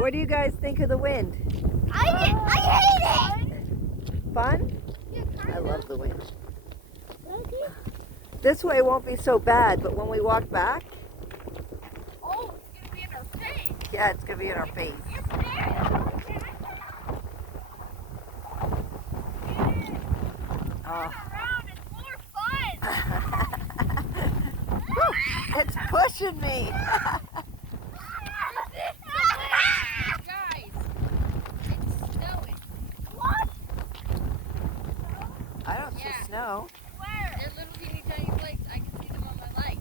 What do you guys think of the wind? I hate it! Fun? Yeah, I love the wind. Okay. This way won't be so bad, but when we walk back, Oh, it's gonna be in our face. yeah, it's gonna be in our face. It's there. Oh. Around, it's more fun. It's pushing me. Guys, it's snowing. What? I don't see Yeah. snow. Where? They're little teeny tiny flakes. I can see them on my light.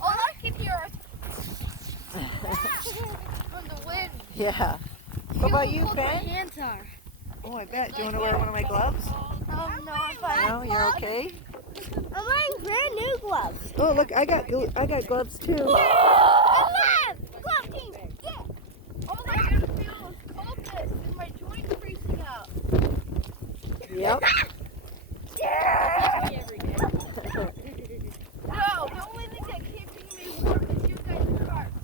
Oh, I can hear us. From the wind. Yeah. What about you, Cold my Ben? hands are. Oh, I bet. Do you want to wear one of my gloves? No, I'm fine. No, you're okay. I'm wearing brand new gloves. Oh, look, I got gloves too. Glove team, get! Oh, my God, I feel coldness and my joints freezing out. Yep. No, the only thing that keeps me warm is you guys' farts.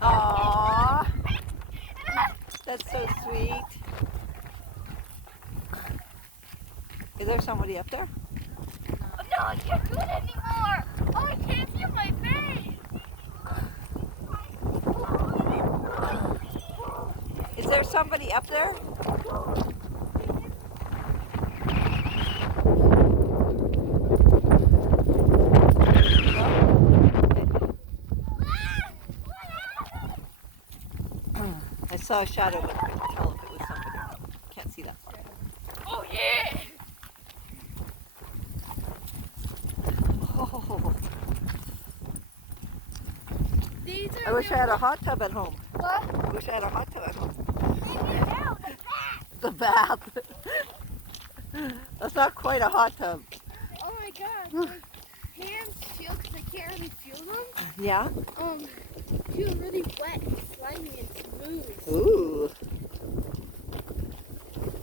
Aww. That's so sweet. Is there somebody up there? Oh, no, I can't do it anymore. Oh, I can't feel my face. Is there somebody up there? I saw a shadow, but I couldn't tell if it was somebody. Can't see that far. Oh, yeah. Oh, These are I wish I had a hot tub at home. What? I wish I had a hot tub at home. Now, the The back. bath. That's not quite a hot tub. Oh, my God. My hands feel, because I can't really feel them. Yeah? Feel really wet and slimy and smooth. Ooh.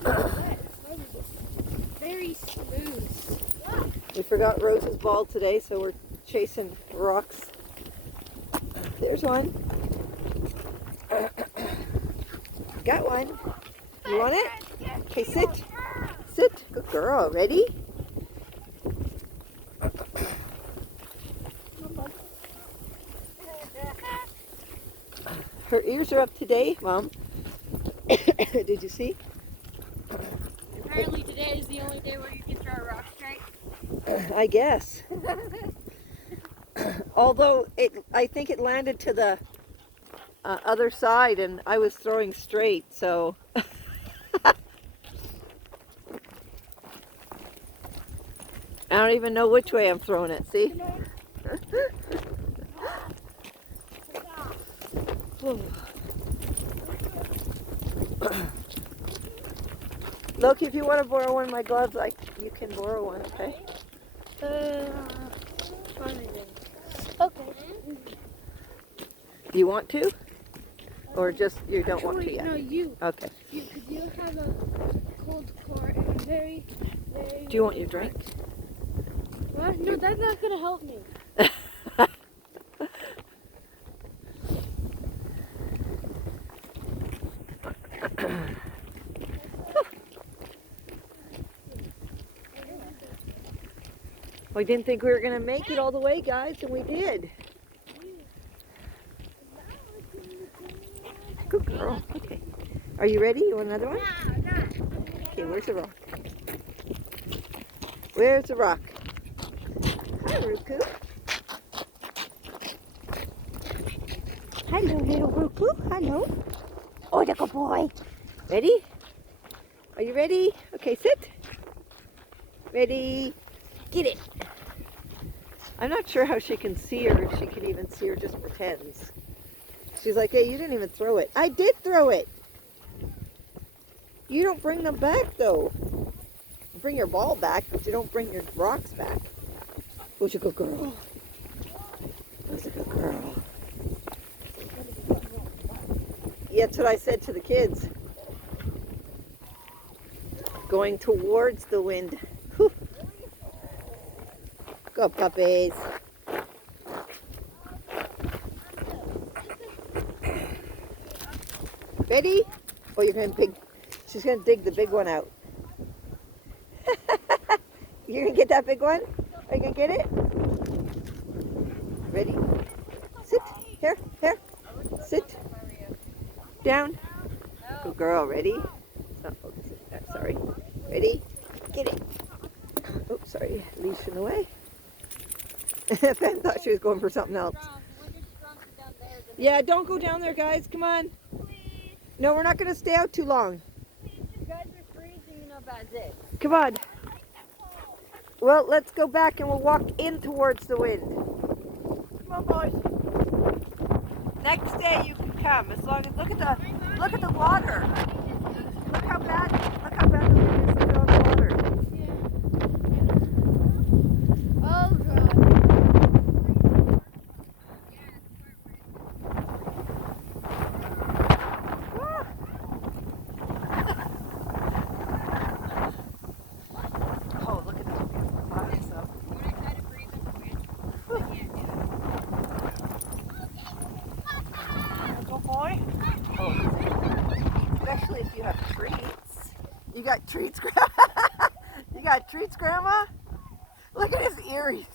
Wet and slimy. Very smooth. We forgot Rose's ball today, so we're chasing rocks. There's one. Got one. You want it? Okay, sit. Sit. Good girl. Ready? Her ears are up today, Mom. Did you see? Apparently today is the only day where you can throw a rock straight. I guess. Although I think it landed to the other side, and I was throwing straight, so. I don't even know which way I'm throwing it. See? Look, if you want to borrow one of my gloves, you can borrow one, okay? Okay. Do you want to? Or just you don't want to yet? No, you. Okay. Because you have a cold core and a very, very... Do you want your drink? What? No, that's not going to help me. We didn't think we were going to make it all the way, guys, and we did. Good girl. Okay. Are you ready? You want another one? Okay, where's the rock? Where's the rock? Hi, Ruku. Hello, little Ruku. Hello. Oh, the good boy. Ready? Are you ready? Okay, sit. Ready? Get it. I'm not sure how she can see her, if she can even see her, just pretends. She's like, hey, you didn't even throw it. I did throw it. You don't bring them back, though. You bring your ball back, but you don't bring your rocks back. Who's a good girl? Who's a good girl? Yeah, that's what I said to the kids. Going towards the wind. Whew. Go puppies. Ready? Oh, you're gonna she's gonna dig the big one out. You're gonna get that big one? Are you gonna get it? Ready? Sit. Here. Sit. Down. Good girl. Ready? Oh, sorry. Ready? Get it. Oh, sorry. Leash in the way. Ben thought she was going for something else. Yeah, don't go down there, guys. Come on. No, we're not going to stay out too long. You guys are freezing enough as it. Come on. Well, let's go back and we'll walk in towards the wind. Come on, boys. Next day you can come as long as look at the water. Look how bad the wind is on the water. Oh god. Oh, look at the bodies up. Little boy. Oh, especially if you have treats. You got treats, Grandma? You got treats, Grandma? Look at his earrings.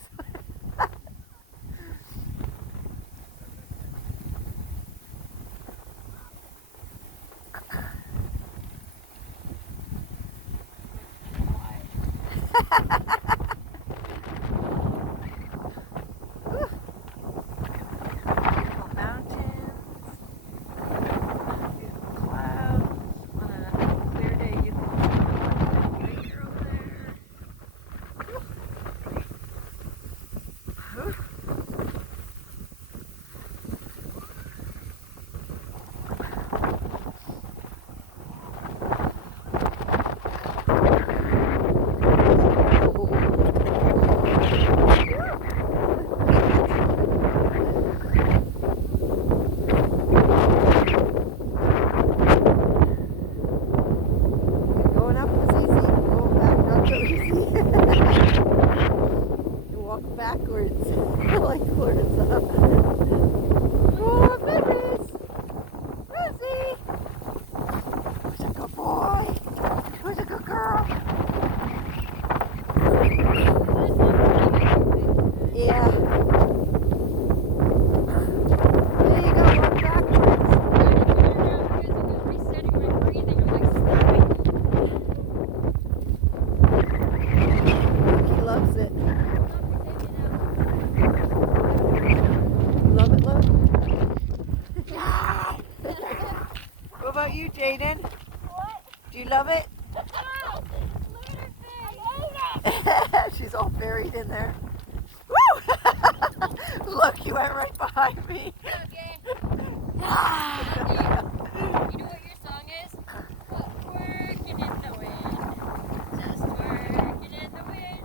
Going up was easy, going back not so easy. You walk backwards, like towards up. Oh, Mrs. Missy! Who's a good boy? Who's a good girl? Yeah. There you go, walk backwards. He loves it. Love it, love. What about you, Jaden? What? Do you love it? No! Look at her face! I hate it! She's all buried in there. Woo! Look, you went right behind me. Okay. You know what your song is? Working in the wind. Just working in the wind.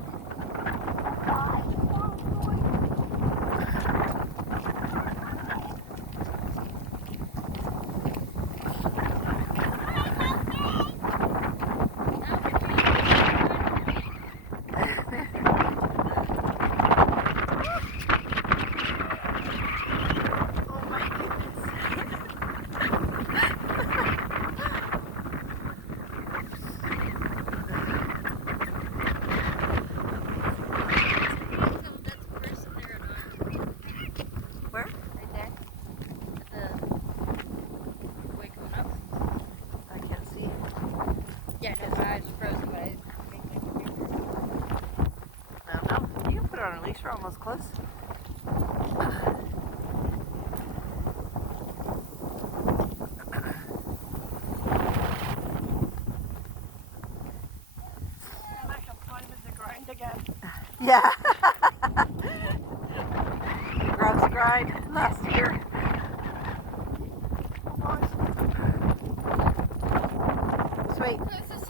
Where? Right there. At the way coming up. I can't see. Yeah, no, my eyes frozen, but I I don't know. You can put it on a leash. We're almost close. Yeah. Grabs the grind last year. Sweet. This is